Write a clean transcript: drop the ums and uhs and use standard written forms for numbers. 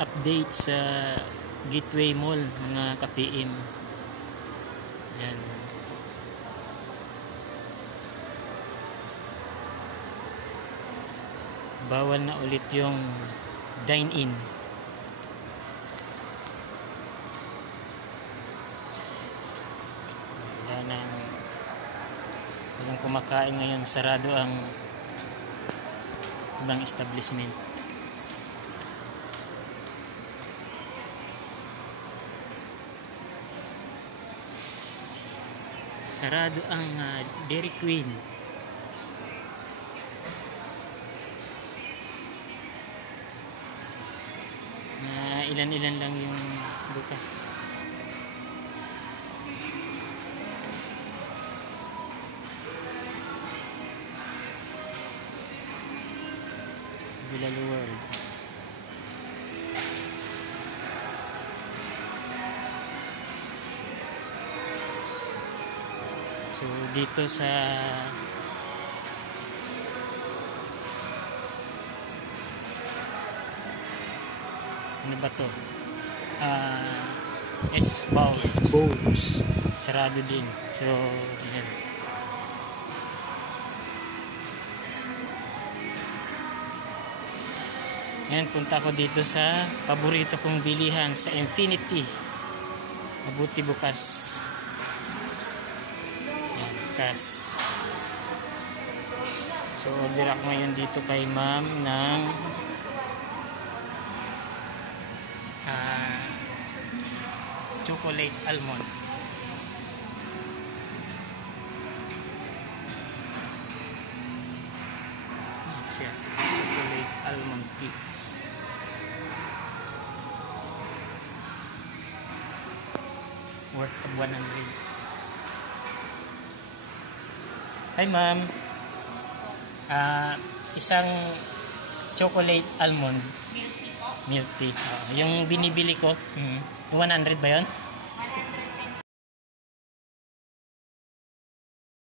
update sa Gateway Mall mga ka-PM. Yan. Bawal na ulit yung dine-in. Walang kumakain ngayon, sarado ang ibang establishment. Sarado ang Dairy Queen. Ilan-ilan lang yung bukas. Bilal World. So dito sa ano ba to? S-Bows. Sarado din. So yan. Ngayon punta ko dito sa paborito kong bilihan sa Infinity. Mabuti bukas. Yan, bukas. So order ako ngayon dito kay ma'am ng chocolate almond. Siya, chocolate almond tea. Worth of 100. Hi ma'am. Isang chocolate almond milk tea. Yung binibili ko, 100 ba yun?